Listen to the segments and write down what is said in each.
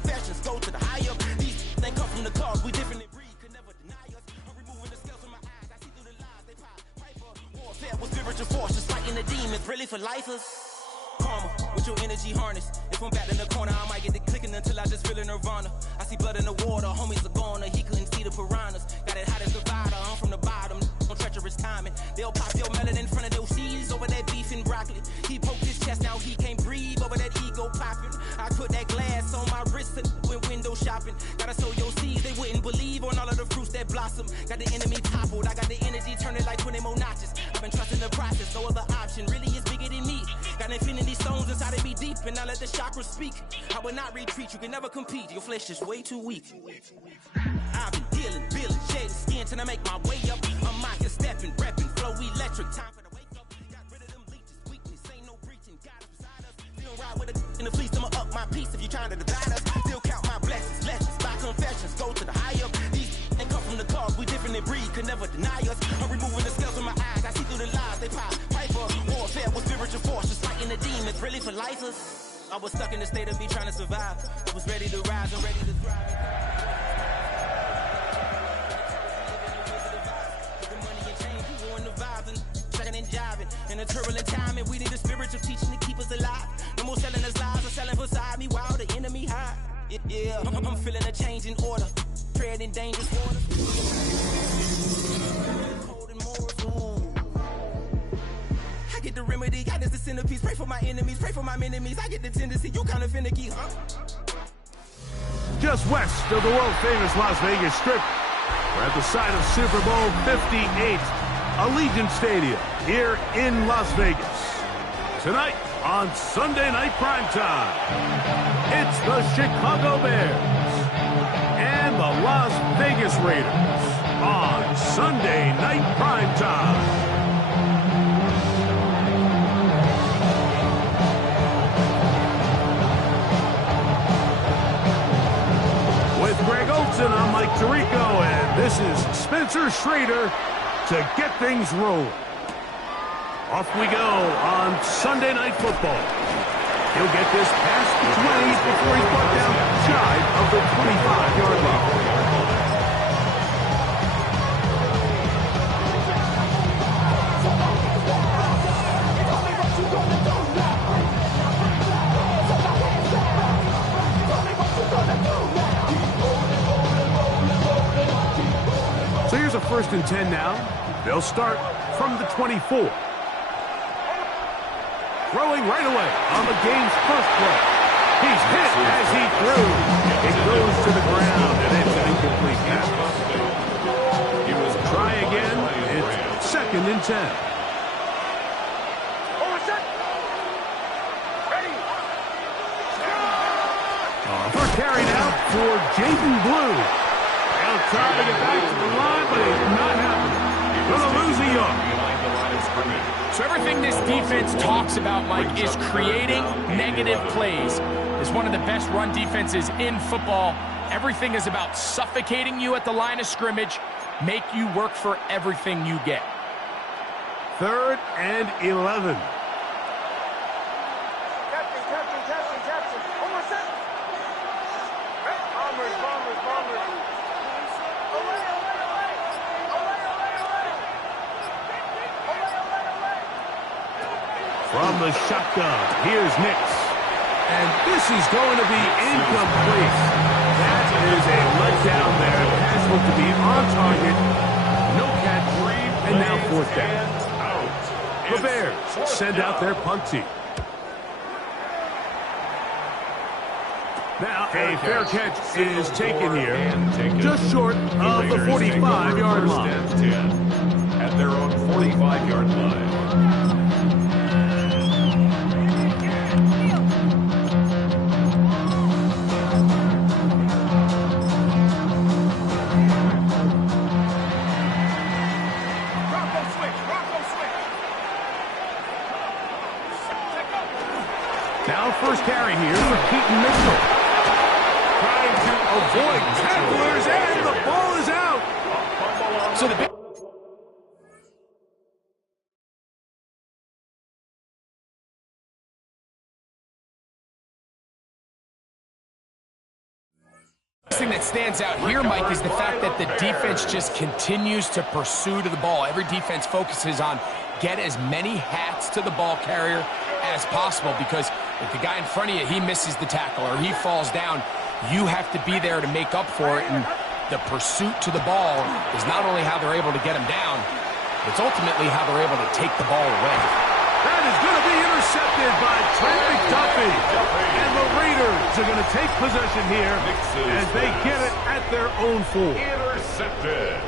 confessions go to the higher. These they come from the cause, we different in breed, could never deny us. I'm removing the scales from my eyes, I see through the lies they piper. Warfare with spiritual force, just fighting the demons, really for lifers. Karma, with your energy harness. If I'm back in the corner, I might get it clicking until I just feel a nirvana. I see blood in the water, homies are gone, he couldn't see the piranhas. Got it hot as divider, I'm from the bottom, on treacherous timing. They'll pop your melon in front of those seeds over that beef and broccoli. He poked his chest, now he can't breathe over that ego popping. I put that glass on my wrist and went window shopping. Gotta sow your seeds, they wouldn't believe on all of the fruits that blossom. Got the enemy toppled, I got the energy turning like 20 more notches. I've been trusting the process, no other option really is bigger than me. Got infinity stones inside of me deep, and I let the chakras speak. I will not retreat, you can never compete, your flesh is way too weak. I've been dealing, building, shedding skin till I make my way up. I'm out here stepping, repping, flow electric, time for the wake up. Got rid of them leeches, weakness, ain't no preaching, God is beside us. We don't ride with a in the fleece, I'ma up my piece if you trying to divide us. Still count my blessings, lessons, by confessions, go to the higher. These ain't come from the cause, we different in breed, could never deny us. I'm removing the scales from my eyes, I see through the lies they piper. Warfare with spiritual force, just fighting the demons, really for lifers. I was stuck in the state of me trying to survive. I was ready to rise and ready to thrive. The money and change, we ruin the vibes and second and jiving. In a turbulent time, and we need a spiritual teaching to keep us alive. No more selling us lies or selling beside me while the enemy hide. Yeah, I'm feeling a change in order. Treading dangerous waters. Cold and morals. I get the remedy, God is the centerpiece. Pray for my enemies, pray for my enemies. I get the tendency, you kind of finicky, huh? Just west of the world-famous Las Vegas Strip, we're at the site of Super Bowl 58, Allegiant Stadium here in Las Vegas. Tonight on Sunday Night Primetime, it's the Chicago Bears and the Las Vegas Raiders on Sunday Night Primetime. Greg Olson, I'm Mike Tirico, and this is Spencer Schrader to get things rolling. Off we go on Sunday Night Football. He'll get this past the 20 before he's brought down shy of the 25-yard line. So here's a 1st and 10 now. They'll start from the 24. Throwing right away on the game's first play. He's hit as he threw. It goes to the ground, and it's an incomplete pass. Try again. It's 2nd and 10. First carry now for Jaden Blue. They'll try to get back to the line, but it's not happening. Gonna lose a yard. So everything this defense talks about, Mike, is creating negative plays. It's one of the best run defenses in football. Everything is about suffocating you at the line of scrimmage, make you work for everything you get. 3rd and 11. From the shotgun, here's Nix. And this is going to be incomplete. That is a letdown there. The pass looked to be on target. No catch, and now 4th down. The Bears send out their punt team. Now a fair catch is taken here, just short of the 45-yard line. At their own 45-yard line. Now first carry here for Keaton Mitchell. Trying to avoid tacklers, and the ball is out. So the The thing that stands out here, Mike, is the fact that the defense just continues to pursue to the ball. Every defense focuses on get as many hats to the ball carrier as possible, because if the guy in front of you, he misses the tackle or he falls down, you have to be there to make up for it. And the pursuit to the ball is not only how they're able to get him down, it's ultimately how they're able to take the ball away. That is going to be intercepted by Trent McDuffie. And the Raiders are going to take possession here as they get it at their own 4. Intercepted.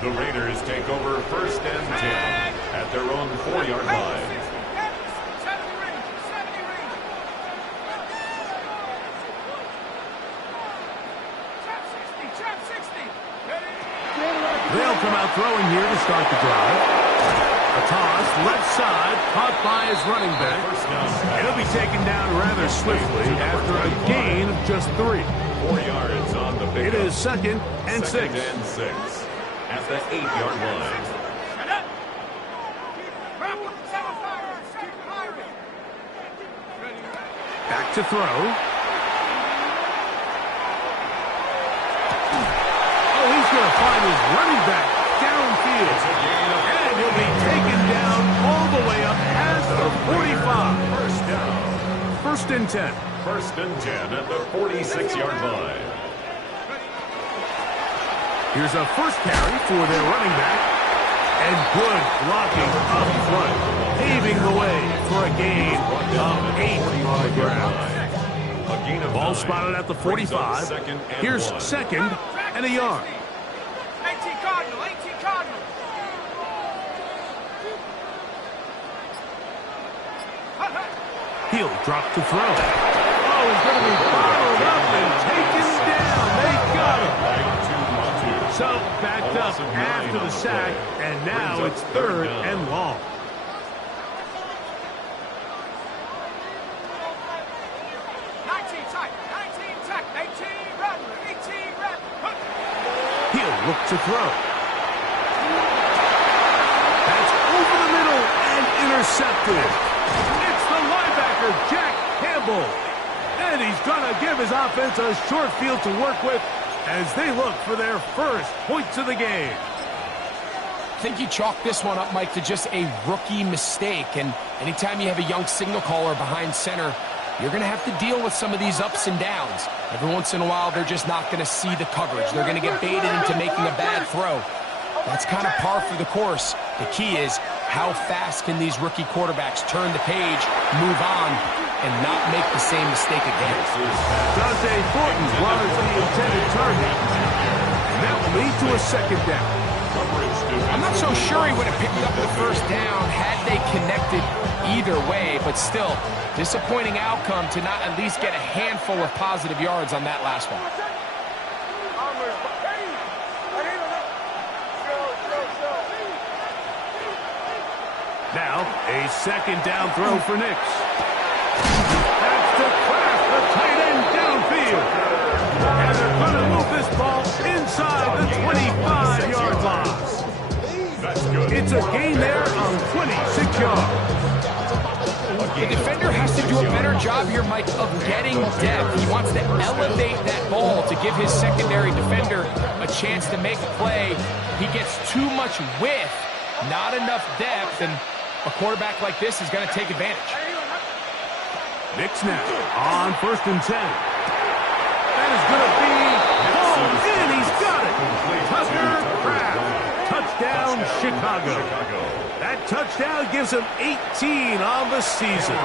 The Raiders take over 1st and 10 at their own 4-yard line. They'll come out throwing here to start the drive. A toss, left side, caught by his running back. It'll be taken down rather swiftly after a gain of just 3. 4 yards on the pickup. It is 2nd and 6. 2nd and 6 at the 8-yard line. Back to throw. Oh, he's going to find his running back downfield. And he'll be taken down all the way up past the 45. First down. 1st and 10. 1st and 10 at the 46-yard line. Here's a first carry for their running back. And good blocking up front, paving the way for a gain of 8 on the ground. Ball spotted at the 45. Here's 2nd and a yard. 18 Cardinal, 18 Cardinal. He'll drop to throw. Oh, he's going to be bottled up and taken down. They got him. So backed up after the sack, and now it's 3rd and long. He'll look to throw. That's over the middle and intercepted. It's the linebacker, Jack Campbell. And he's going to give his offense a short field to work with as they look for their first points of the game. I think you chalk this one up, Mike, to just a rookie mistake. And anytime you have a young signal caller behind center, you're going to have to deal with some of these ups and downs. Every once in a while, they're just not going to see the coverage. They're going to get baited into making a bad throw. That's kind of par for the course. The key is how fast can these rookie quarterbacks turn the page, move on, and not make the same mistake again. Dante Thornton was the intended target. And that will lead to a 2nd down. I'm not so sure he would have picked up the 1st down had they connected either way, but still, disappointing outcome to not at least get a handful of positive yards on that last one. Now, a 2nd down throw for Nix. That's to Kraft, the tight end downfield. And they're going to move this ball inside the 25-yard line. It's a gain there of 26 yards. The defender has to do a better job here, Mike, of getting depth. He wants to elevate that ball to give his secondary defender a chance to make a play. He gets too much width, not enough depth, and a quarterback like this is going to take advantage. Nix now on 1st and 10. That is going to be hauled in. He's got it. Tucker Kraft. Touchdown, Chicago. That touchdown gives him 18 on the season.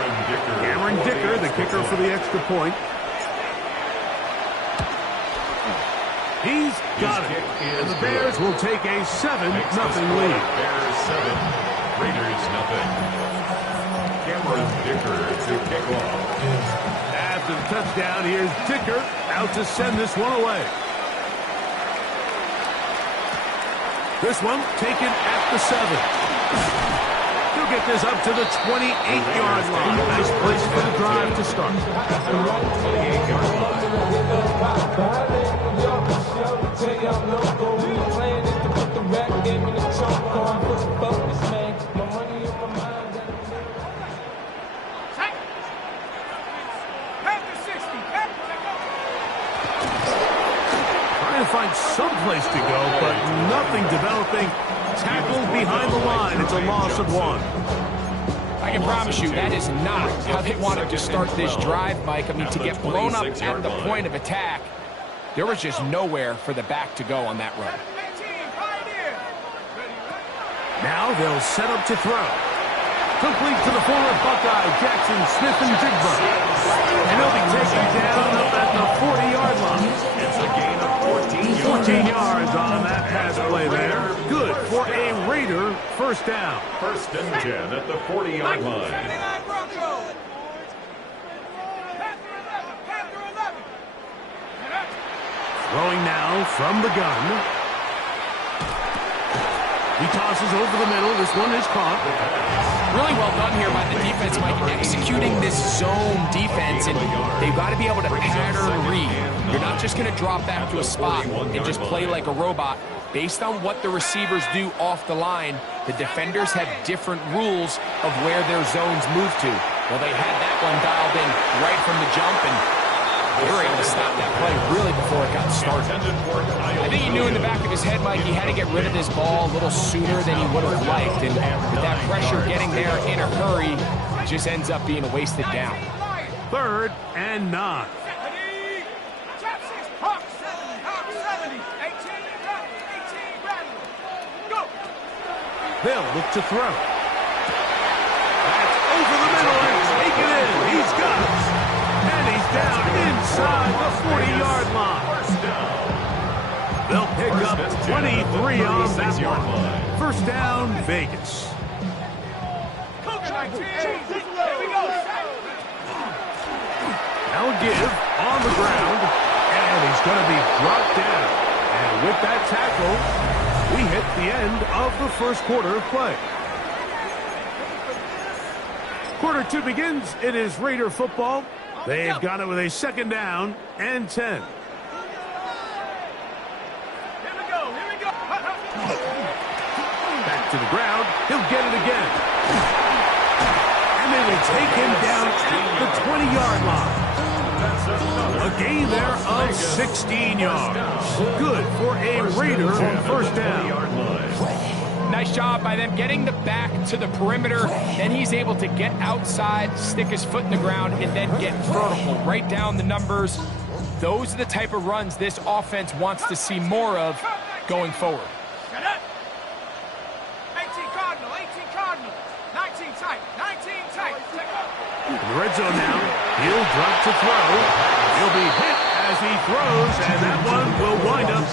Cameron Dicker, the kicker for the extra point. He's got it. And the Bears will take a 7-0 lead. Bears 7, Raiders nothing. Cameron Dicker to kick off. After the touchdown, here's Dicker out to send this one away. This one taken at the 7. He'll get this up to the 28-yard line. Nice place for the drive to start. 28-yard find some place to go, but nothing developing. Tackled behind the line. It's a loss of 1. I can promise you that is not how they wanted to start this drive, Mike. I mean, to get blown up at the point of attack, there was just nowhere for the back to go on that run. Now they'll set up to throw. Complete to the former Buckeye, Jackson Smith-Njigba. And he'll be taken down up at the 40-yard line. It's a gain of 14 yards on that pass play there. Good for a Raider first down. First and 10 at the 40-yard line. Throwing now from the gun. He tosses over the middle. This one is caught. Really well done here by the defense, Mike, executing this zone defense, and they've got to be able to pattern read. You're not just going to drop back to a spot and just play like a robot. Based on what the receivers do off the line, the defenders have different rules of where their zones move to. Well, they had that one dialed in right from the jump, and they were able to stop that play really before it got started. I think he knew in the back of his head, Mike, he had to get rid of this ball a little sooner than he would have liked. And with that pressure getting there in a hurry, it just ends up being a wasted down. 3rd and 9. They'll look to throw. That's over the middle and taken in. He's got it. And he's down inside the 40-yard line. They'll pick up 23 on that one. First down, Vegas. Now give on the ground, and he's going to be brought down. And with that tackle, we hit the end of the first quarter of play. Quarter 2 begins. It is Raider football. They've got it with a 2nd down and 10. Back to the ground. He'll get it again. And they will take him down at the 20-yard line. A gain there of 16 yards. Good for a Raider first down. Nice job by them getting the back to the perimeter. Then he's able to get outside, stick his foot in the ground, and then get vertical. Right down the numbers. Those are the type of runs this offense wants to see more of going forward. 18 Cardinal, 19 tight, 19 tight. In the red zone now, he'll drop to throw. He'll be hit as he throws, and that one will wind up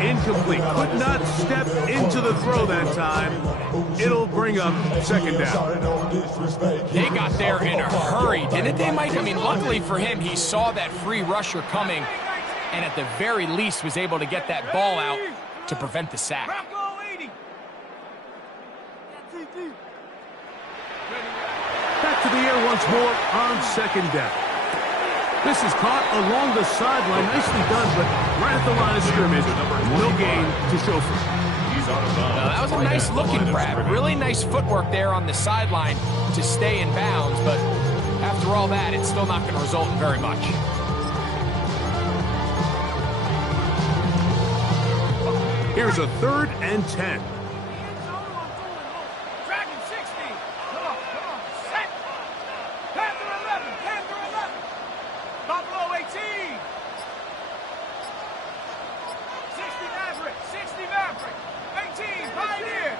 incomplete. Could not step into the throw that time. It'll bring up 2nd down. They got there in a hurry, didn't they, Mike? I mean, luckily for him, he saw that free rusher coming, and at the very least was able to get that ball out to prevent the sack. Back to the air once more on 2nd down. This is caught along the sideline. Nicely done, but right at the line of scrimmage. No gain to show for it. That was a nice looking grab. Really nice footwork there on the sideline to stay in bounds, but after all that, it's still not going to result in very much. Here's a 3rd and 10. Dragon 60. Come on. Set. Panther 11. Buffalo 18. 60 Maverick. 18. Pioneer.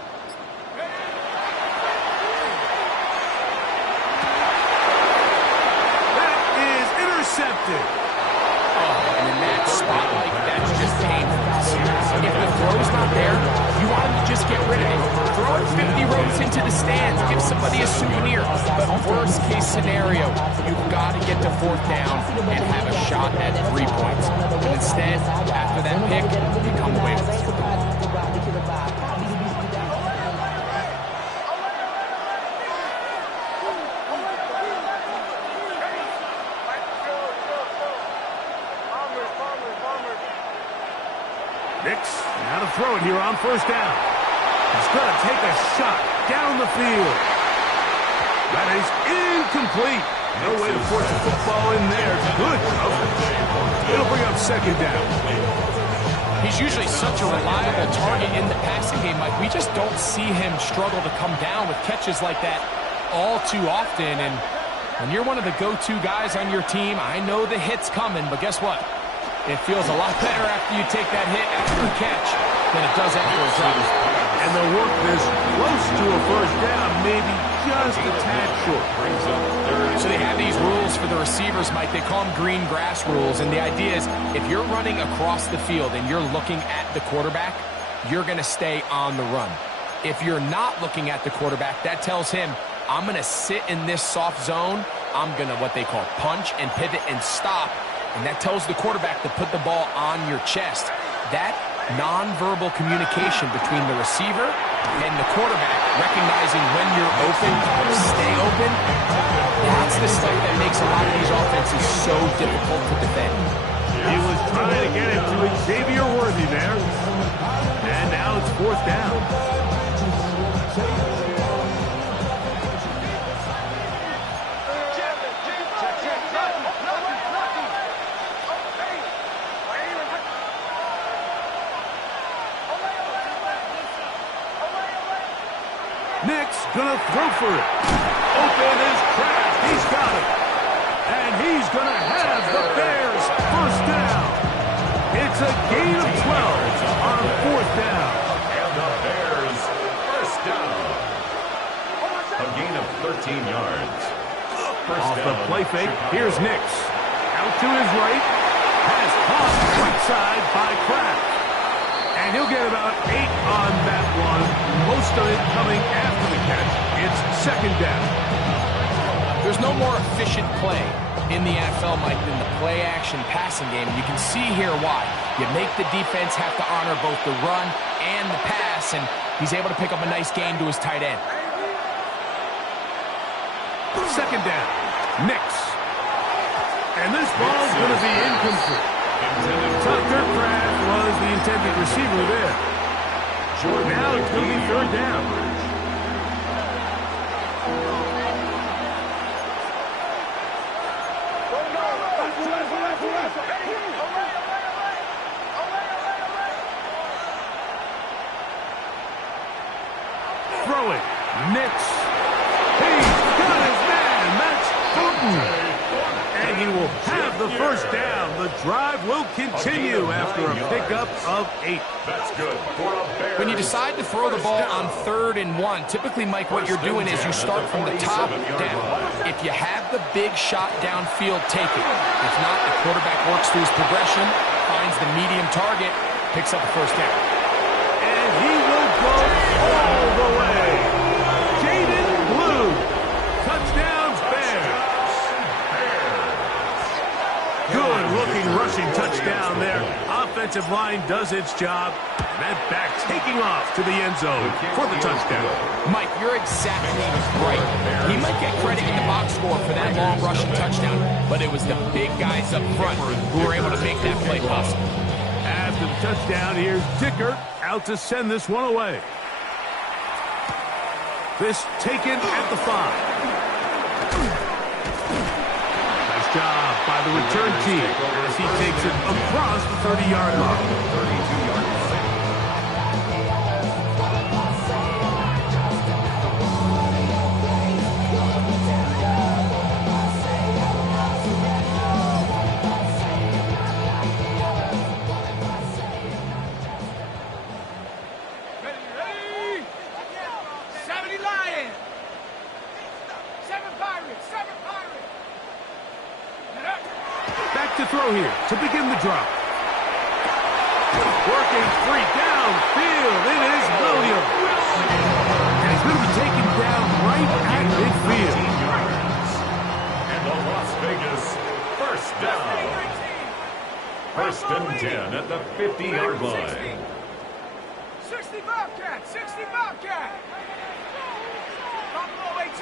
That is intercepted. And in that spot, like, that's just painful. If the throw's not there, you want him to just get rid of it. Throw it 50 rows into the stands. Give somebody a souvenir. But worst case scenario, you've got to get to 4th down and have a shot at 3 points. But instead, after that pick, you come away with 3. Nix, now to throw it here on 1st down. He's going to take a shot down the field. That is incomplete. No way to force the football in there. Good coverage. It'll bring up 2nd down. He's usually such a reliable target in the passing game, Mike. We just don't see him struggle to come down with catches like that all too often. And when you're one of the go-to guys on your team, I know the hit's coming, but guess what? It feels a lot better after you take that hit after a catch than it does after a drop. And they'll work this close to a first down, maybe just a tad short. So they have these rules for the receivers, Mike. They call them green grass rules, and the idea is if you're running across the field and you're looking at the quarterback, you're going to stay on the run. If you're not looking at the quarterback, that tells him, I'm going to sit in this soft zone. I'm going to what they call punch and pivot and stop, and that tells the quarterback to put the ball on your chest. That nonverbal communication between the receiver and the quarterback, recognizing when you're open, stay open, that's the stuff that makes a lot of these offenses so difficult to defend. He was trying to get it to Xavier Worthy there. And now it's fourth down. Nick's gonna throw for it. Open is Kraft. He's got it. And he's gonna have the Bears first down. It's a gain of 12 on fourth down. And the Bears first down. A gain of 13 yards. Off the play fake, here's Nix. Out to his right. Pass caught right side by Kraft. And he'll get about 8 on that one. Most of it coming after the catch. It's second down. There's no more efficient play in the NFL, Mike, than the play-action passing game. And you can see here why. You make the defense have to honor both the run and the pass, and he's able to pick up a nice gain to his tight end. Second down. Nix. And this ball's going to be incomplete. Tucker Kraft was the intended receiver there. Now it's going to be third down. Throwing. Nix. He's got his man. That's Fulton. And he will have the first down. The drive will continue after a pickup of 8. That's good for a Bears. When you decide to throw the ball on 3rd and 1, typically, Mike, what you're doing is you start from the top down. If you have the big shot downfield, take it. If not, the quarterback works through his progression, finds the medium target, picks up the first down. And he will go all the way. Jaden Blue. Touchdowns, Bears. Good-looking rushing touchdown there. Offensive line does its job. That back taking off to the end zone for the touchdown. Mike, you're exactly right. He might get credit in the box score for that long rushing touchdown, but it was the big guys up front who were able to make that play possible. After the touchdown, here's Dicker out to send this one away. This taken at the 5. Job by the return team as he takes it across the 30-yard line. Ready? 70 Lions. 7 Pirates. 7 Pirates. Back to throw here to begin the drop. Working free downfield. It is Williams. And he's going to be taken down right at midfield. And the Las Vegas first down. 1st and 10 at the 50-yard line. 60 Bobcat. 60 Bobcat. Buffalo 18.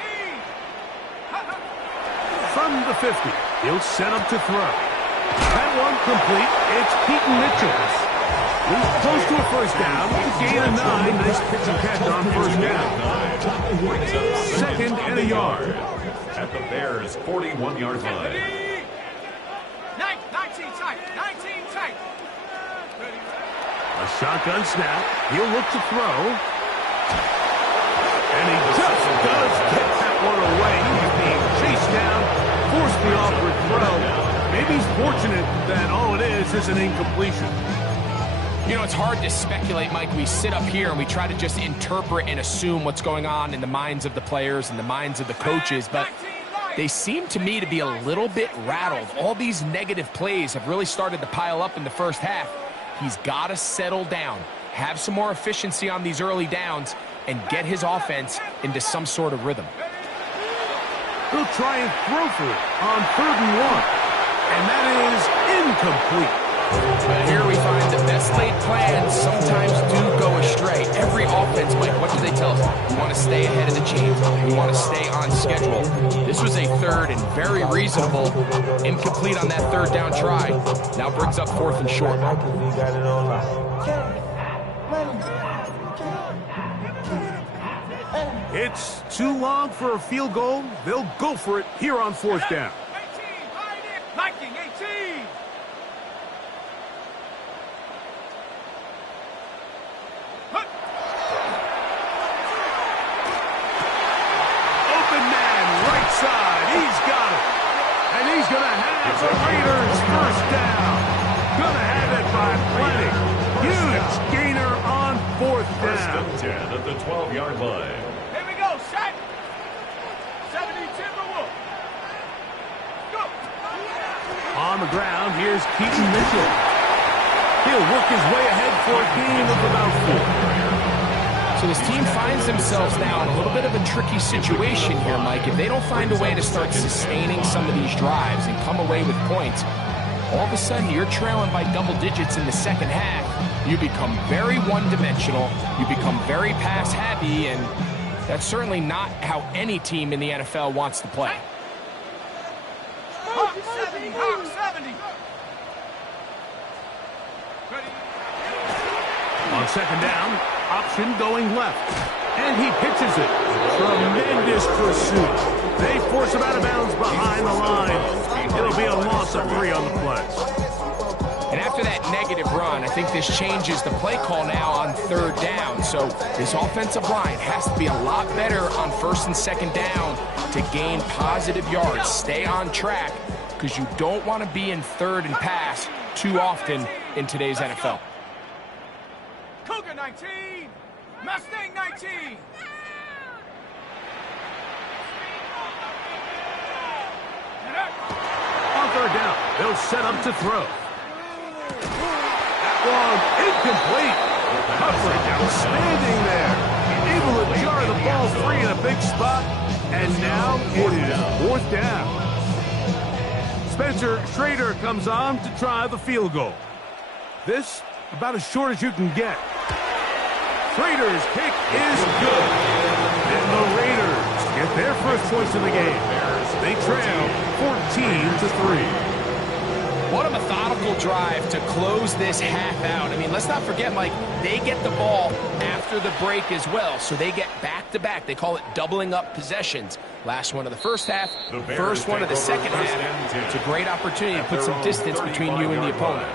From the 50, he'll set up to throw. That one complete. It's Keaton Mitchell. He's close to a first down with a gain of 9. Nice pitch and catch on first down. Second and a yard. At the Bears' 41-yard line. 19 tight. 19 tight. A shotgun snap. He'll look to throw. And he just does get that one away. He's being chased down, forced the awkward throw. Maybe he's fortunate that all it is an incompletion. You know, it's hard to speculate, Mike. We sit up here and we try to just interpret and assume what's going on in the minds of the players and the minds of the coaches, but they seem to me to be a little bit rattled. All these negative plays have really started to pile up in the first half. He's got to settle down, have some more efficiency on these early downs, and get his offense into some sort of rhythm. He'll try and throw for it on 3rd and 1. And that is incomplete. But here we find the best laid plans sometimes do go astray. Every offense, Mike, what do they tell us? We want to stay ahead of the chains. We want to stay on schedule. This was a 3rd and very reasonable. Incomplete on that 3rd down try. Now brings up 4th and short. It's too long for a field goal. They'll go for it here on 4th down. Viking 18. Open man, right side. He's got it. And he's going to have the Raiders 1st down. Going to have it by plenty. Huge gainer on 4th down. 1st and 10 at the 12-yard line. Here we go, set. 70 Timberwolves. Go. On the ground, here's Keaton Mitchell. He'll work his way ahead for a gain of about 4. So this team finds themselves now in a little bit of a tricky situation here, Mike. If they don't find a way to start sustaining some of these drives and come away with points, all of a sudden you're trailing by double digits in the second half. You become very one-dimensional. You become very pass-happy, and that's certainly not how any team in the NFL wants to play. Hawk 70, Hawk 70. Ready. On 2nd down, option going left. And he pitches it. Tremendous pursuit. They force him out of bounds behind the line. It'll be a loss of 3 on the play. And after that negative run, I think this changes the play call now on 3rd down. So this offensive line has to be a lot better on 1st and 2nd down to gain positive yards. Stay on track, because you don't want to be in 3rd and pass too often in today's NFL. Cougar 19. Mustang 19. On 3rd down, they'll set up to throw. That one incomplete. Coverage outstanding there. Able to jar the ball free in a big spot. And now it is 4th down. Spencer Schrader comes on to try the field goal. This about as short as you can get. Schrader's kick is good. And the Raiders get their first points of the game. They trail 14-3. What a methodical drive to close this half out. I mean, let's not forget, Mike, they get the ball after the break as well, so they get back-to-back. They call it doubling up possessions. Last one of the first half, first one of the second half. It's a great opportunity to put some distance between you and the opponent.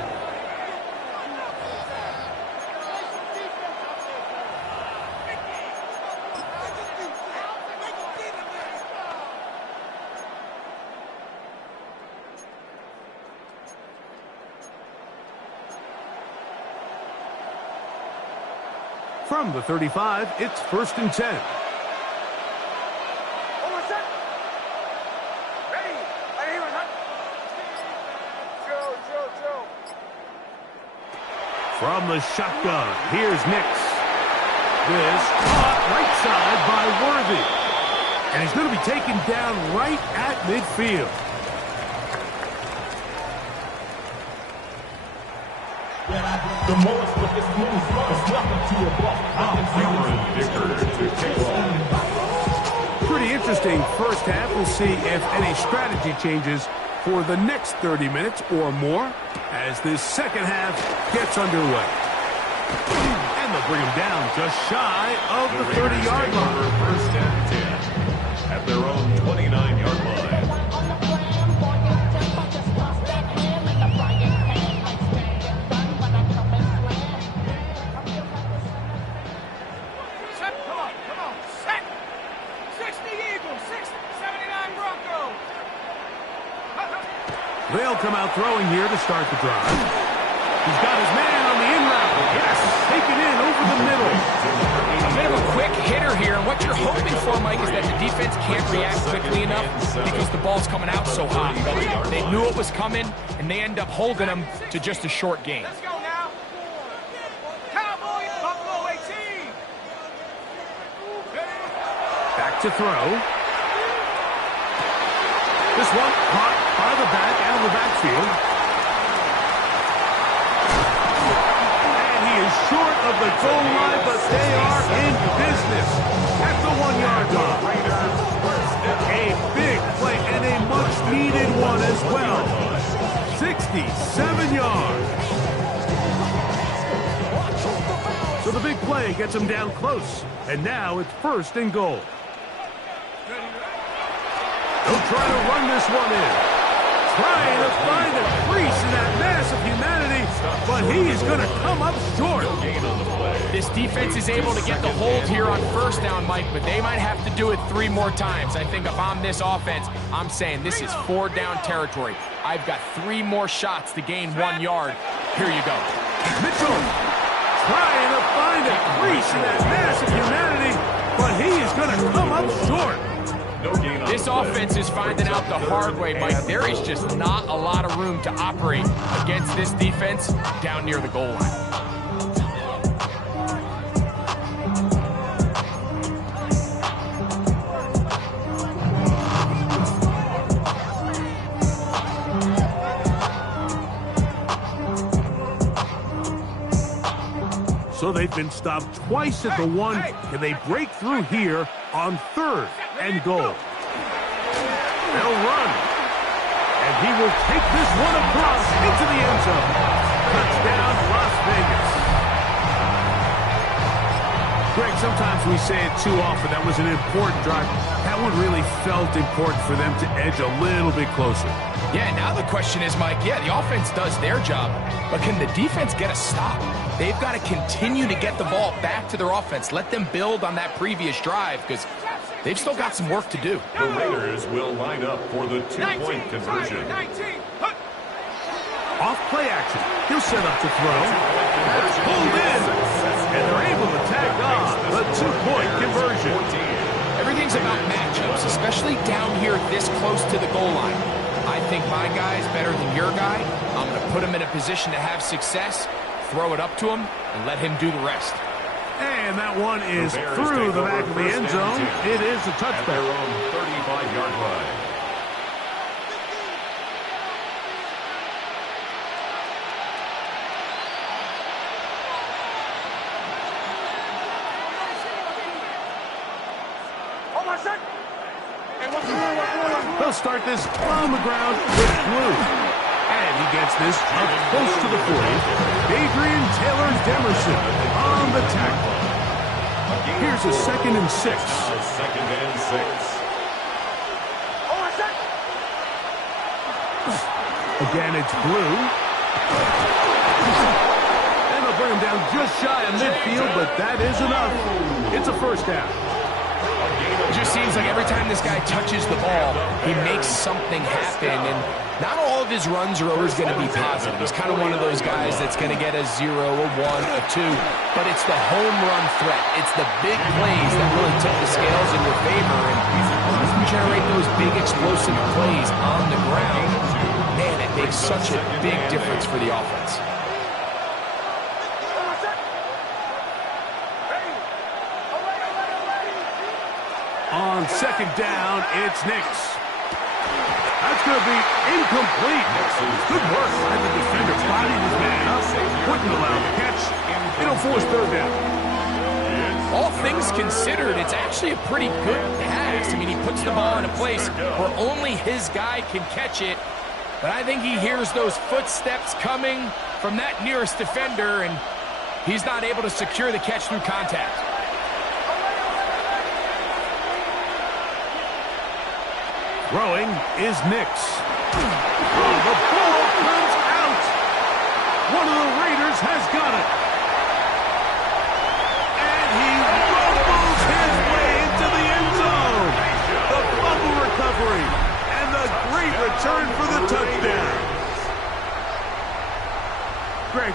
From the 35, it's 1st and 10. From the shotgun, here's Nix. This caught right side by Worthy. And he's going to be taken down right at midfield. Pretty interesting first half. We'll see if any strategy changes for the next 30 minutes or more as this second half gets underway. And they'll bring him down just shy of the 30-yard line. 1st and 10 at their own 29-yard line. They'll come out throwing here to start the drive. He's got his man on the in route. Yes, taken in over the middle. A bit of a quick hitter here, and what you're hoping for, Mike, is that the defense can't react quickly enough because the ball's coming out so hot. But they knew it was coming, and they end up holding them to just a short gain. Let's go now. Cowboys, Buffalo 18. Back to throw. This one caught by the back out of the backfield. And he is short of the goal line, but they are in business at the 1-yard line. A big play and a much-needed one as well. 67 yards. So the big play gets him down close. And now it's 1st and goal. They'll try to run this one in. Trying to find a crease in that mass of humanity, but he's going to come up short. This defense is able to get the hold here on 1st down, Mike, but they might have to do it 3 more times. I think if I'm this offense, I'm saying this is 4-down territory. I've got 3 more shots to gain 1 yard. Here you go. Mitchell trying to find a crease in that mass of humanity, but he is going to come up short. This offense is finding out the hard way, Mike. There is just not a lot of room to operate against this defense down near the goal line. So they've been stopped twice at the 1. Can they break through here on 3rd and goal? They'll run. And he will take this one across into the end zone. Touchdown, Las Vegas. Greg, sometimes we say it too often. That was an important drive. That one really felt important for them to edge a little bit closer. Yeah, now the question is, Mike, yeah, the offense does their job, but can the defense get a stop? They've got to continue to get the ball back to their offense. Let them build on that previous drive because they've still got some work to do. The Raiders will line up for the 2-point conversion. Off play action. He'll set up to throw. That's pulled in. And they're able to tack on the 2-point conversion. Everything's about matchups, especially down here this close to the goal line. I think my guy's better than your guy. I'm going to put him in a position to have success, throw it up to him, and let him do the rest. And that one is through the back of the end zone. It is a touchback. At their own 35-yard line. They'll start this on the ground with Blue. And he gets this up close to the 40. Adrian Taylor Demerson on the tackle. Here's a 2nd and 6. 2nd and 6. Again, it's Blue. And they'll bring him down just shy of midfield, but that is enough. It's a 1st down. It just seems like every time this guy touches the ball, he makes something happen, and not all of his runs are always going to be positive. He's kind of one of those guys that's going to get a 0, a 1, a 2, but it's the home run threat. It's the big plays that really tip the scales in your favor, and if you generate those big explosive plays on the ground, man, it makes such a big difference for the offense. On 2nd down, it's Nix. That's going to be incomplete. Good work by the defender. Bodied his man up. Wouldn't allow the catch. It'll force 3rd down. All things considered, it's actually a pretty good pass. I mean, he puts the ball in a place where only his guy can catch it. But I think he hears those footsteps coming from that nearest defender, and he's not able to secure the catch through contact. Throwing is Nix. Oh, the ball comes out. One of the Raiders has got it. And he rumbles his way into the end zone. The fumble recovery and the great return for the touchdown.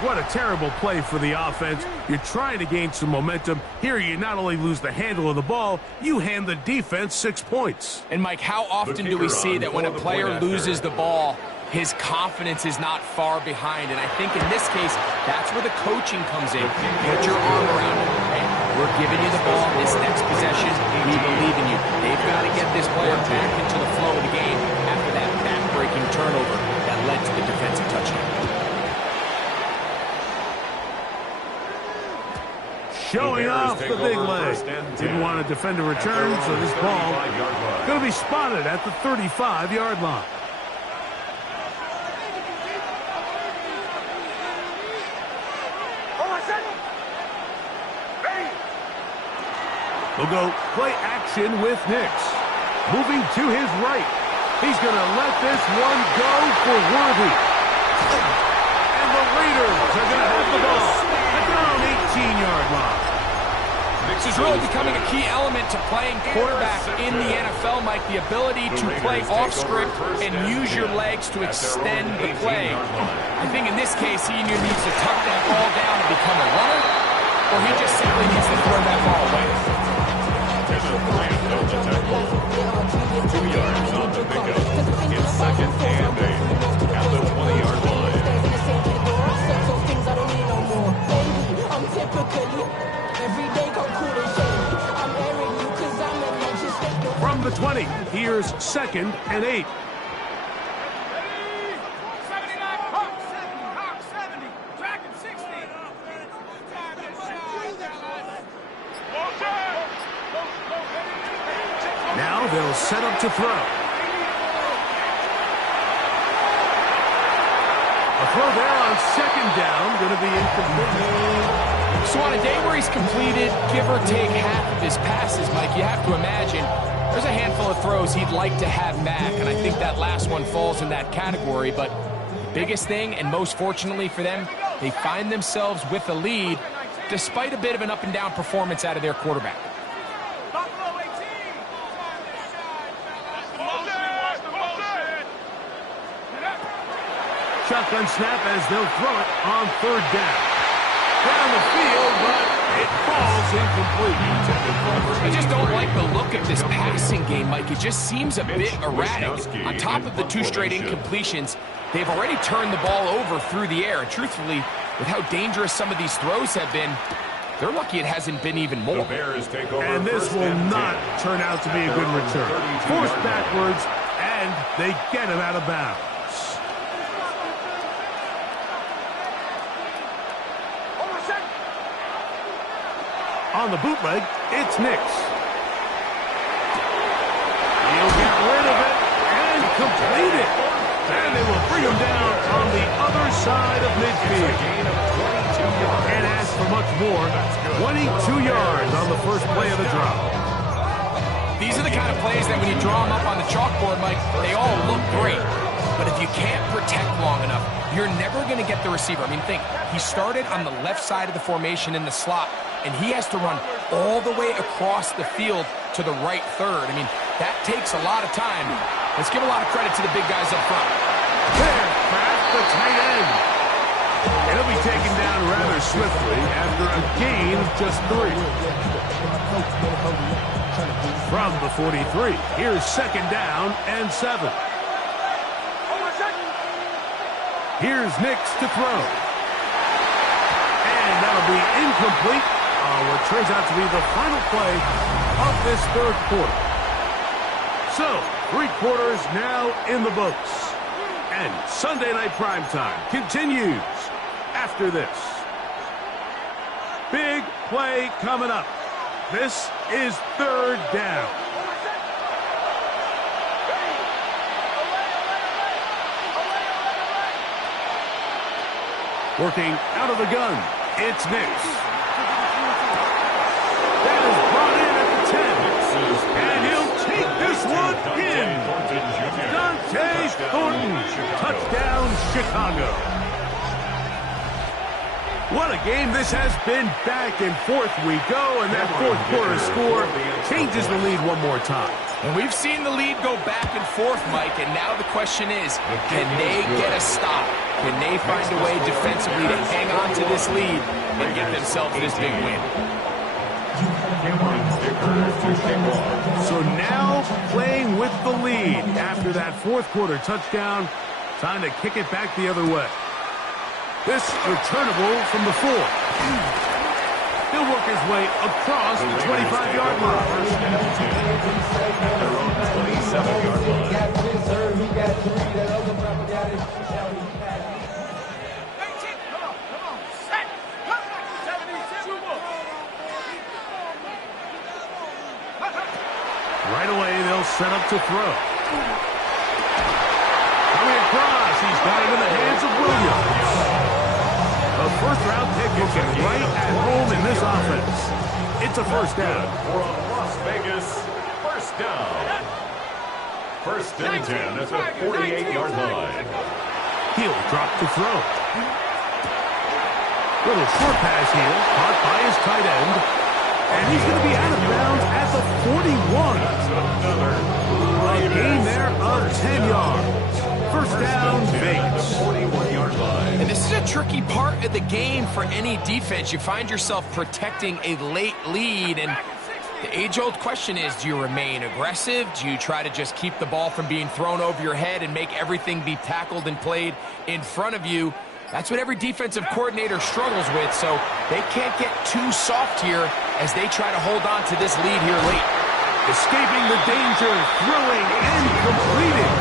Mike, what a terrible play for the offense. You're trying to gain some momentum. Here you not only lose the handle of the ball, you hand the defense 6 points. And Mike, how often do we see that when a player loses the ball, his confidence is not far behind? And I think in this case, that's where the coaching comes in. Put your arm around him. Hey, we're giving you the ball this next possession. We believe in you. They've got to get this player back into the flow of the game after that back-breaking turnover that led to the defensive touchdown. Showing off the big leg. Didn't want to defend a return, so this ball going to be spotted at the 35-yard line. We'll go play action with Nix. Moving to his right. He's going to let this one go for Worthy. And the Raiders are going to have the ball at their own 18-yard line. This is really becoming a key element to playing quarterback in the NFL, Mike. The ability to play off script and use your legs to extend the play. I think in this case, he either needs to tuck that ball down and become a runner, or he just simply needs to throw that ball away. 2 yards on the pickup. It's 2nd and 8 at the 20-yard line. From the 20, here's 2nd and 8. Now they'll set up to throw. A throw there on 2nd down, going to be incomplete. So on a day where he's completed, give or take half of his passes, Mike, you have to imagine there's a handful of throws he'd like to have back, and I think that last one falls in that category. But the biggest thing, and most fortunately for them, they find themselves with a lead despite a bit of an up-and-down performance out of their quarterback. Shotgun snap as they'll throw it on 3rd down. Down the field, but it falls incomplete. I just don't like the look of this passing game, Mike. It just seems a bit erratic. On top of the 2 straight incompletions, they've already turned the ball over through the air. And truthfully, with how dangerous some of these throws have been, they're lucky it hasn't been even more. And this will not turn out to be a good return. Forced backwards, and they get him out of bounds. On the bootleg, it's Nix. He'll get rid of it and complete it. And they will bring him down on the other side of midfield. And as for much more, 22 yards on the first play of the drive. These are the kind of plays that when you draw them up on the chalkboard, Mike, they all look great. But if you can't protect long enough, you're never going to get the receiver. I mean, think, he started on the left side of the formation in the slot, and he has to run all the way across the field to the right third. I mean, that takes a lot of time. Let's give a lot of credit to the big guys up front. There, past the tight end. And he'll be taken down rather swiftly after a gain of just 3. From the 43, here's 2nd down and 7. Here's Nix to throw. And that'll be incomplete on what turns out to be the final play of this 3rd quarter. So, 3 quarters now in the books. And Sunday Night Primetime continues after this. Big play coming up. This is 3rd down. Working out of the gun, it's Nix. That is brought in at the 10. And he'll take this one in. Dante Thornton, touchdown Chicago. What a game this has been. Back and forth we go, and that 4th quarter score changes the lead one more time. And we've seen the lead go back and forth, Mike, and now the question is, can they get a stop? Can they find a way defensively to hang on to this lead and get themselves this big win? So now playing with the lead after that fourth quarter touchdown. Time to kick it back the other way. This returnable from the 4. He'll work his way across the 25-yard line. Their own 27-yard line. 18. Come on. Set. 72. Right away, they'll set up to throw. Coming across, he's got it in the hands of Williams. A first-round pick looking right at home in this offense. It's a first down. For a Las Vegas first down. First and 10 at the 48-yard line. He'll drop to throw. Little short pass here, caught by his tight end. And he's going to be out of bounds at the 41. A gain there of 10 yards. First down, Vegas. 41-yard line. And this is a tricky part of the game for any defense. You find yourself protecting a late lead, and the age-old question is, do you remain aggressive? Do you try to just keep the ball from being thrown over your head and make everything be tackled and played in front of you? That's what every defensive coordinator struggles with, so they can't get too soft here as they try to hold on to this lead here late. Escaping the danger, throwing and completing.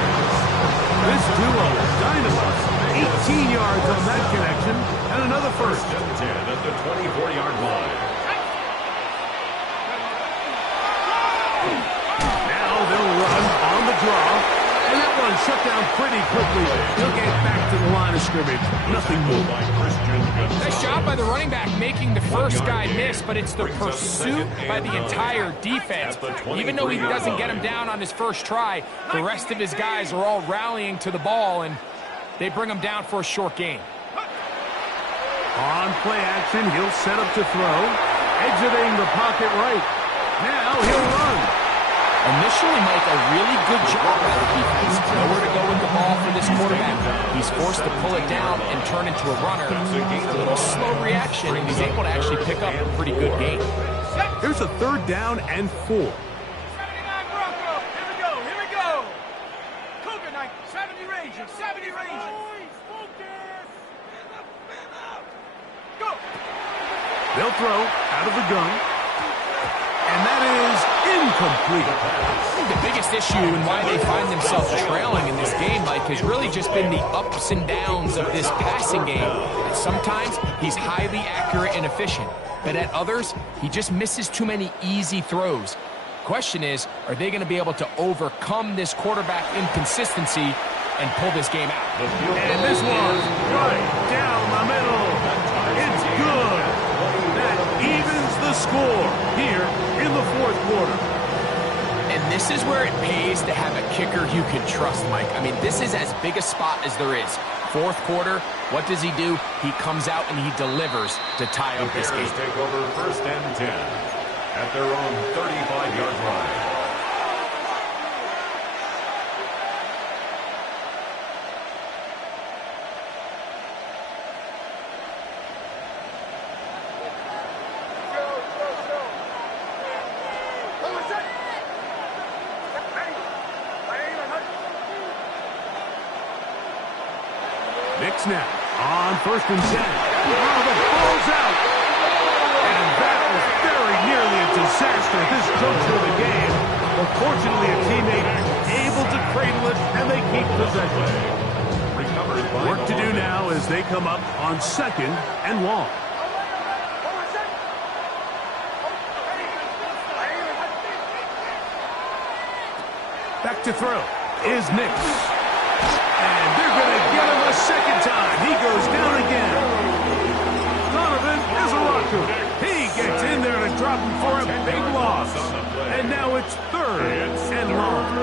This duo is dynamite. 18 yards on that connection, and another first. First and 10 at the 24-yard line. Now they'll run on the draw, and that one shut down pretty quickly. He'll get back to the line of scrimmage. Nothing more. By Christian Gonzalez. Nice job by the running back making the first guy miss, but it's the pursuit by the entire defense. Even though he doesn't get him down on his first try, the rest of his guys are all rallying to the ball, and they bring him down for a short gain. On play action, he'll set up to throw. Exiting the pocket right. Now he'll run. Initially, Mike, a really good job by the defense. Nowhere to go with the ball for this quarterback. He's forced to pull it down and turn into a runner. A little slow reaction, and he's able to actually pick up a pretty good gain. Here's a third down and 4. 79 Bronco. Here we go. Cougar night. 70 Rangers. 70 Rangers. Go. They'll throw out of the gun. And that is incomplete. I think the biggest issue and why they find themselves trailing in this game, Mike, has really just been the ups and downs of this passing game. And sometimes he's highly accurate and efficient, but at others, he just misses too many easy throws. Question is, are they going to be able to overcome this quarterback inconsistency and pull this game out? And this one's right down the middle. It's good. That evens the score here in the fourth quarter. And this is where it pays to have a kicker you can trust, Mike. I mean, this is as big a spot as there is. Fourth quarter, what does he do? He comes out and he delivers to tie up this game. Bears take over first and 10 at their own 35-yard line. Snap on first and 10. The ball's out. And that was very nearly a disaster at this juncture of the game. But fortunately, a teammate able to cradle it, and they keep possession. Work to do now as they come up on second and long. Back to throw is Nix. And they're going to get him a second time. He goes down again. Donovan Izaraku. He gets in there to drop him for a big loss. And now it's third and long.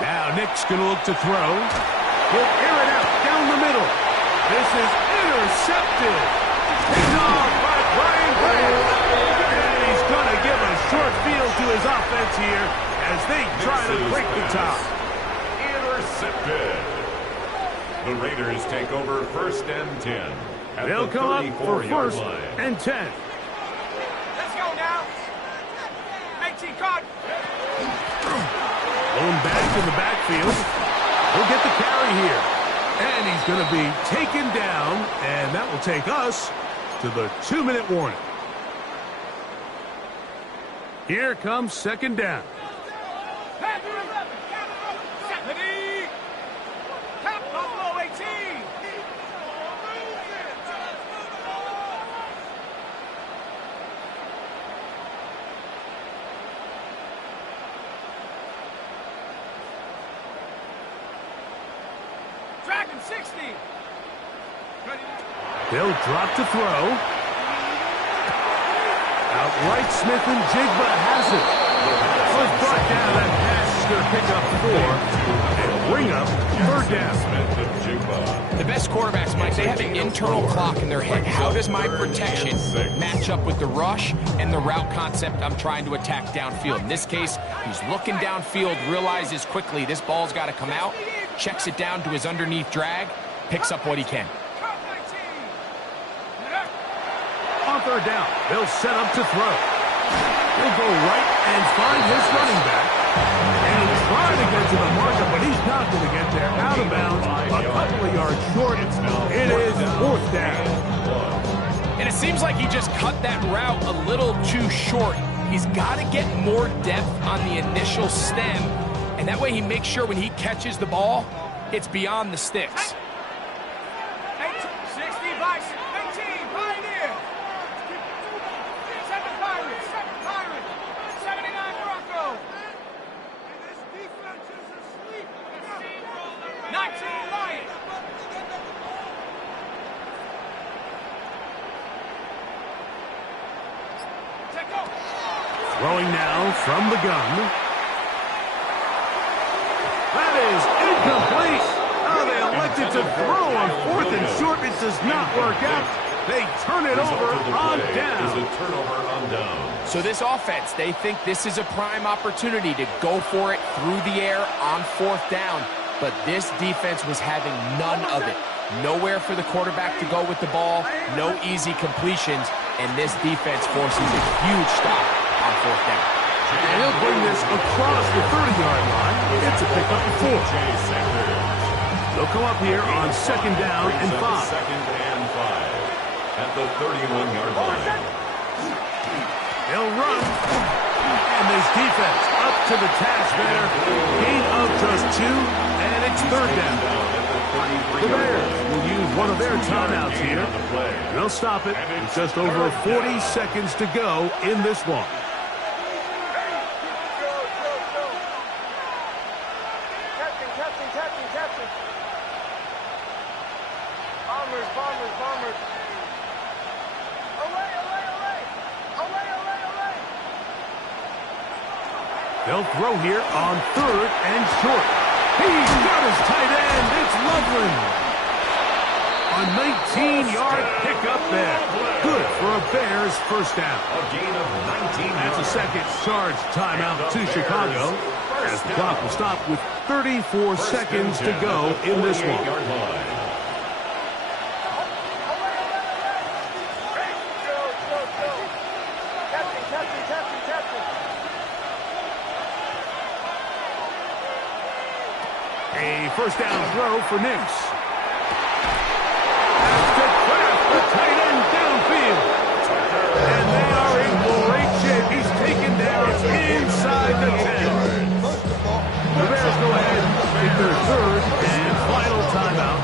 Now Nick's going to look to throw. He'll air it out down the middle. This is intercepted. Picked off by Brian Grant. And he's going to give a short field to his offense here as they try to break the top. Intercepted. The Raiders take over 1st and 10. They'll come up for 1st and 10. Let's go now. 18 card. Blown back in the backfield. He'll get the carry here. And he's going to be taken down, and that will take us to the 2-minute warning. Here comes 2nd down. Panther 11. 70. Cap Buffalo 18. Dragon 60. They'll drop to throw. Outright Smith and Jigba has it. Was brought down. That pass is going to pick up 4 and bring up 3rd down. Smith and Jigba. The best quarterbacks, Mike, they have an internal clock in their head. How does my protection match up with the rush and the route concept I'm trying to attack downfield? In this case, he's looking downfield, realizes quickly this ball's got to come out, checks it down to his underneath drag, picks up what he can. On 3rd down, they'll set up to throw. He'll go right and find his running back. And he'll try to get to the marker, but he's not going to get there. Out of bounds, a couple of yards short. It is 4th down. And it seems like he just cut that route a little too short. He's got to get more depth on the initial stem, and that way he makes sure when he catches the ball, it's beyond the sticks. 60 Bison. 18 Pioneer. 7 Pirates. 79 Bronco. This defense is asleep. 19 Lions. Take off. Throwing now from the gun. That is incomplete. Oh, they elected to throw on 4th and short. It does not work out. They turn it over on down. So this offense, they think this is a prime opportunity to go for it through the air on 4th down. But this defense was having none of it. Nowhere for the quarterback to go with the ball, no easy completions, and this defense forces a huge stop on 4th down. And he'll bring this across the 30-yard line. It's a pickup of 4. They'll come up here on 2nd down and 5. 2nd and 5 at the 31-yard line. They'll run. And this defense up to the task there. Gain of just 2, and it's 3rd down. The Bears will use one of their timeouts here. They'll stop it with just over 40 seconds to go in this one. Captain. Bombers. Away. They'll throw here on 3rd and short. He's got his tight end. It's Loveland. A 19-yard pickup there. Good for a Bears 1st down. A gain of 19. That's a second charge timeout to Chicago. As the clock will stop with 34 seconds to go in this one. A 1st down throw for Nix. That's to Kraft, the tight end downfield. And they are in great shape. He's taken down inside the 10. The Bears go ahead and take their 3rd and final timeout.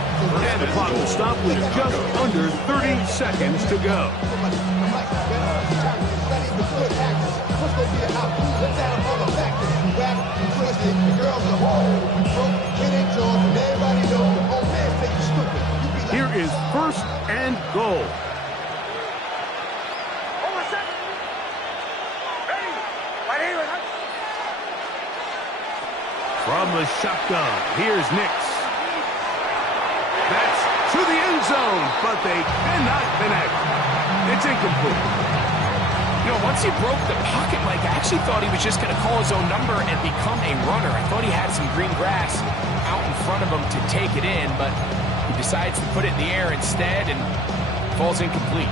And the clock will stop with just under 30 seconds to go. Here is 1st and goal. From from the shotgun. Here's Nix. That's to the end zone, but they cannot connect. It's incomplete. You know, once he broke the pocket, Mike, I actually thought he was just going to call his own number and become a runner. I thought he had some green grass out in front of him to take it in, but he decides to put it in the air instead and falls incomplete.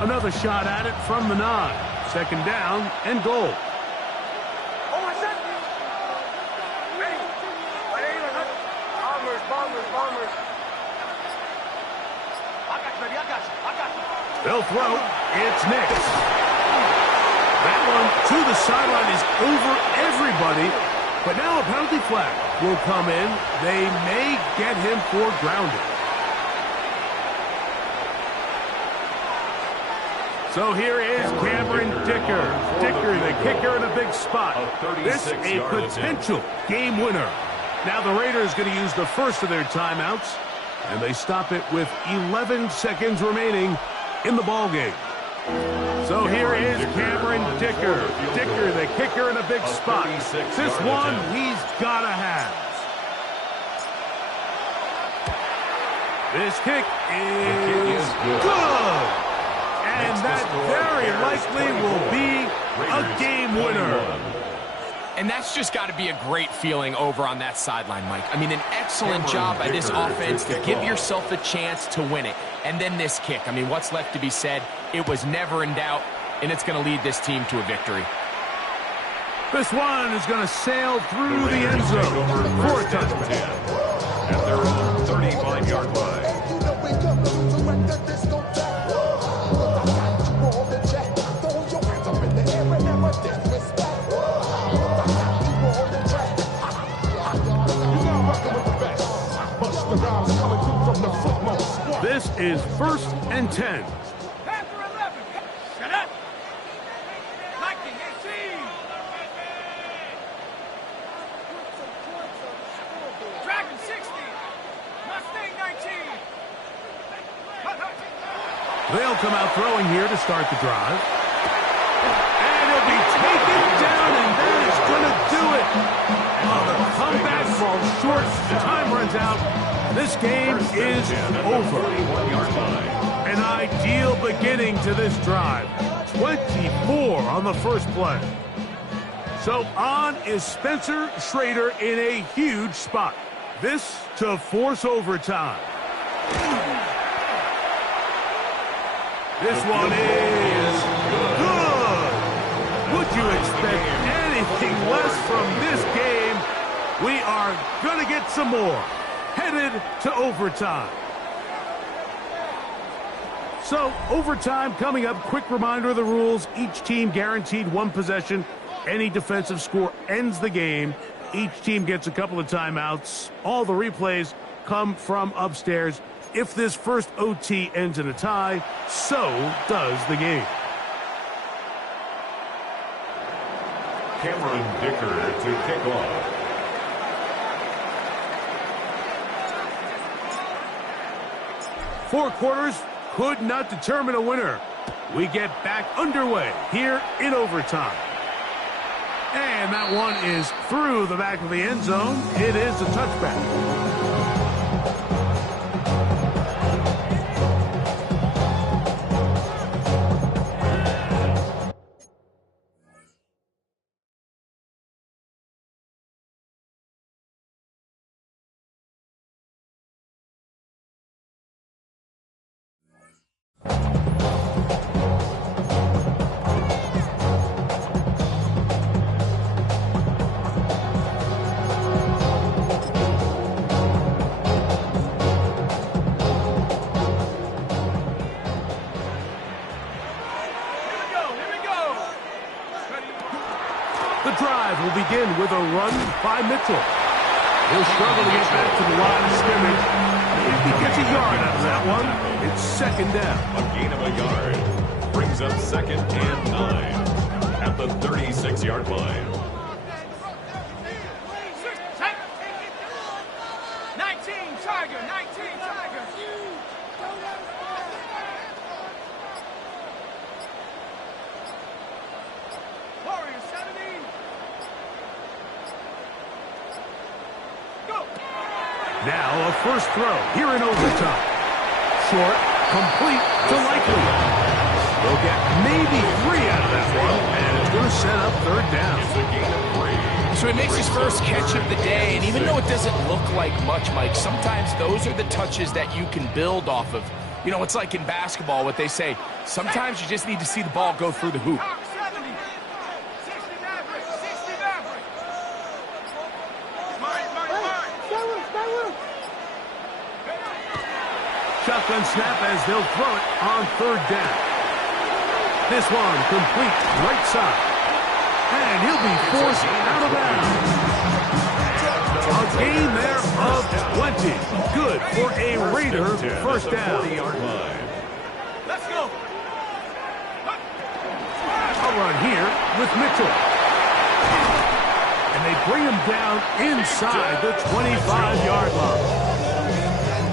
Another shot at it from the 9. Second down and goal. They'll throw. It's Nix. That one to the sideline is over everybody, but now a penalty flag will come in. They may get him for grounding. So here is Cameron Dicker. Dicker, the kicker, in a big spot. This a potential game winner. Now the Raiders going to use the first of their timeouts, and they stop it with 11 seconds remaining in the ball game. So here is Cameron Dicker. Dicker, the kicker, in a big spot. This one he's got to have. This kick is good. And that very likely will be a game winner. And that's just got to be a great feeling over on that sideline, Mike. I mean, an excellent job by this offense to give yourself a chance to win it. And then this kick. I mean, what's left to be said? It was never in doubt, and it's going to lead this team to a victory. This one is going to sail through the end zone for a touchdown. At their own 35-yard line. This is 1st and 10. Panther 11. Shut up. Viking 18. Dragon 60. Mustang 19. They'll come out throwing here to start the drive. And he'll be taken down, and that is going to do it. The comeback falls short. Time runs out. This game is over. An ideal beginning to this drive. 24 on the first play. So on is Spencer Schrader in a huge spot. This to force overtime. This one is good. Would you expect anything less from this game? We are going to get some more. Headed to overtime. So, overtime coming up. Quick reminder of the rules. Each team guaranteed one possession. Any defensive score ends the game. Each team gets a couple of timeouts. All the replays come from upstairs. If this first OT ends in a tie, so does the game. Cameron Dicker to kick off. Four quarters could not determine a winner. We get back underway here in overtime. And that one is through the back of the end zone. It is a touchback. The drive will begin with a run by Mitchell. He'll struggle to get back to the line of scrimmage. If he gets a yard out of that one, it's second down. A gain of a yard brings up 2nd and 9 at the 36-yard line. 19 Tiger. 19 Tiger. Warriors 70. Now a first throw here in overtime. Short, complete to Likely. They'll get maybe 3 out of that one, and it's going to set up third down. So he makes his first catch of the day, and even though it doesn't look like much, Mike, sometimes those are the touches that you can build off of. You know, it's like in basketball, what they say, sometimes you just need to see the ball go through the hoop. 70, 60 average, 60 average. Mine. Shotgun snap as they'll throw it on third down. This one complete right side. And he'll be forced out of bounds. A gain there of 20. Good for a Raider first down. Let's go. A run here with Mitchell. And they bring him down inside the 25-yard line.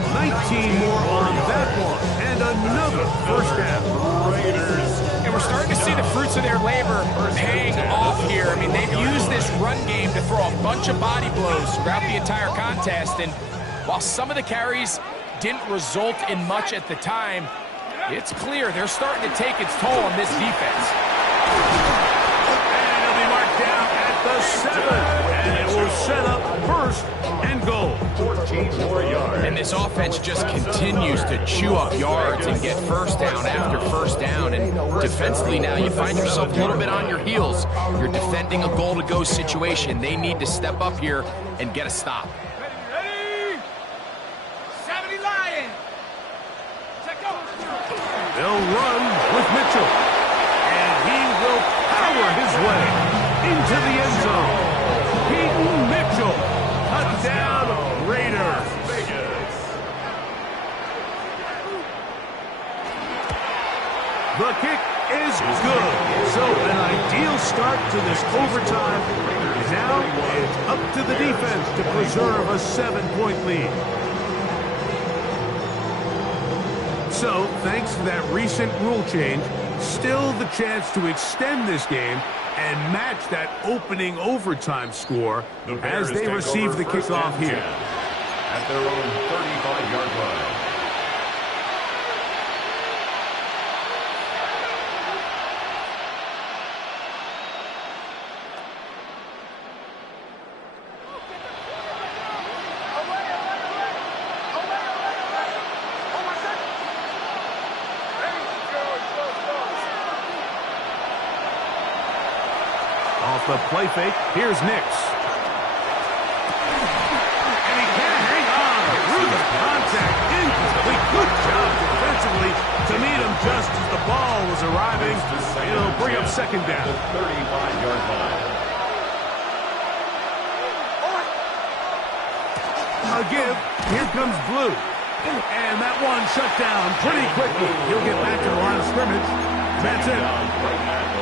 19 more on that one. And another first down. Raiders. And we're starting to see the fruits of their labor paying off here. I mean, they've used this run game to throw a bunch of body blows throughout the entire contest. And while some of the carries didn't result in much at the time, it's clear they're starting to take its toll on this defense. And he'll be marked down at the 7. And it will set up first and goal. 14 more yards. And this offense just continues to chew up yards and get first down after first down. And defensively now, you find yourself a little bit on your heels. You're defending a goal-to-go situation. They need to step up here and get a stop. Ready? 70 Lions. Check go. They'll run with Mitchell. And he will power his way into the end zone. Peyton Mitchell, touchdown Raiders. The kick is good. So an ideal start to this overtime. Now it's up to the defense to preserve a 7-point lead. So, thanks to that recent rule change, still the chance to extend this game and match that opening overtime score as they receive the kickoff here. At their own 35-yard line. Off the play fake, here's Nix. And he can't hang on through the contact. Incomplete. Good job defensively to meet him just as the ball was arriving. It'll bring up second down. 35-yard line. A give. Here comes Blue. And that one shut down pretty quickly. He'll get back to the line of scrimmage. That's it.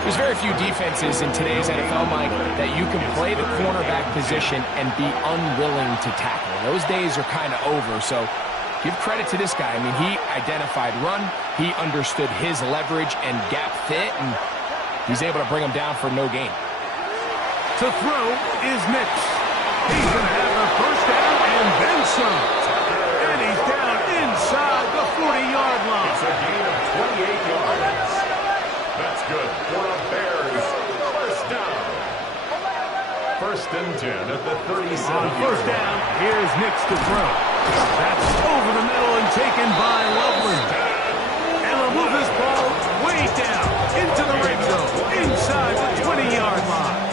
There's very few defenses in today's NFL, Mike, that you can play the cornerback position and be unwilling to tackle. Those days are kind of over, so give credit to this guy. I mean, he identified run, he understood his leverage and gap fit, and he's able to bring him down for no gain. To throw is Nix. He's going to have the first down and then some. And he's down inside the 40-yard line. It's a gain of 28 yards. That's good for the Bears. First down. First and 10 at the 37. On first down, here's Nix to throw. That's over the middle and taken by Loveland. And they'll move this ball way down into the red zone, inside the 20-yard line.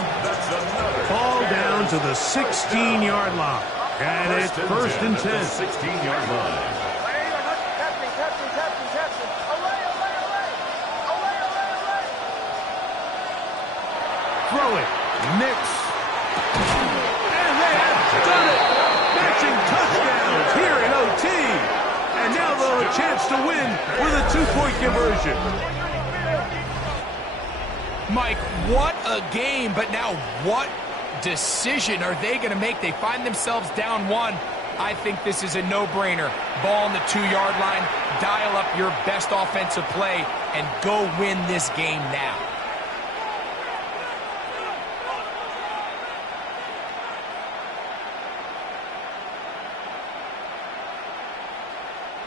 Ball down to the 16-yard line. And it's first and 10. 16-yard line. Throw it. Nix. And they have done it. Matching touchdowns here in OT. And now they'll have a chance to win with a 2-point conversion. Mike, what a game, but now what decision are they going to make? They find themselves down 1. I think this is a no-brainer. Ball on the 2-yard line, dial up your best offensive play, and go win this game now.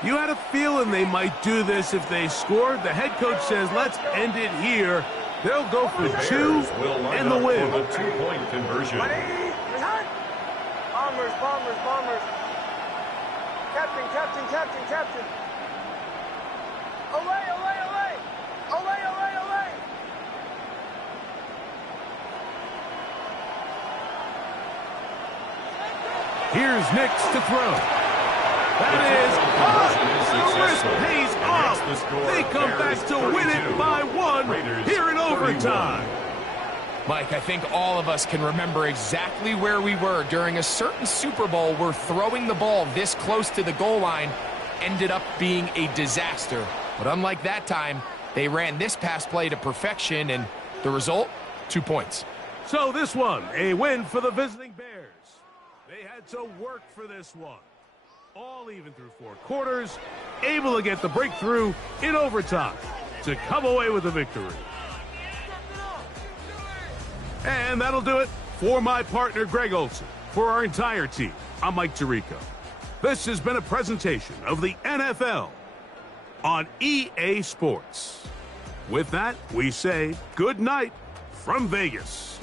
You had a feeling they might do this if they scored. The head coach says, let's end it here. They'll go for two and the win. The two-point conversion. Bombers, bombers, bombers. Captain, captain, captain, captain. Away, away, away. Away, away, away. Here's Nix to throw. That is, the risk pays off. They come back to win it by one here in overtime. Mike, I think all of us can remember exactly where we were during a certain Super Bowl where throwing the ball this close to the goal line ended up being a disaster. But unlike that time, they ran this pass play to perfection, and the result, 2 points. So this one, a win for the visiting Bears. They had to work for this one. All even through 4 quarters, able to get the breakthrough in overtime to come away with a victory. And that'll do it for my partner, Greg Olson. For our entire team, I'm Mike Tirico. This has been a presentation of the NFL on EA Sports. With that, we say good night from Vegas.